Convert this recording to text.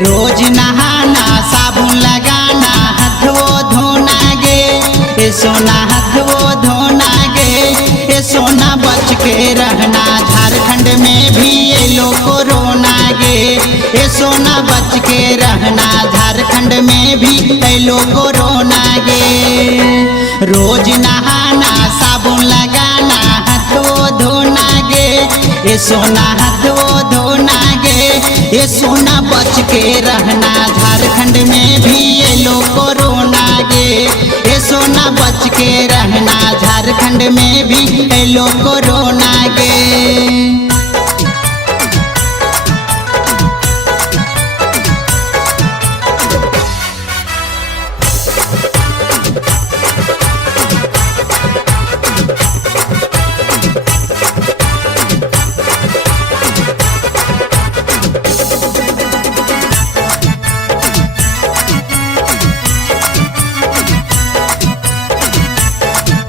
रोज नहाना साबुन लगाना हाथ वो धोना गे, ए सोना हाथ वो धोना गे, ए सोना बच के रहना झारखंड में भी ये लोग कोरोना गे, ए सोना बच के रहना झारखंड में भी ये लोग कोरोना गे। रोज नहाना साबुन लगाना हाथ वो धोना गे, ए सोना हाथ वो धोना गे, ए सोना बच के रहना झारखंड में भी ये लोग कोरोना गे, ए सोना बच के रहना झारखंड में भी ये लोग कोरोना।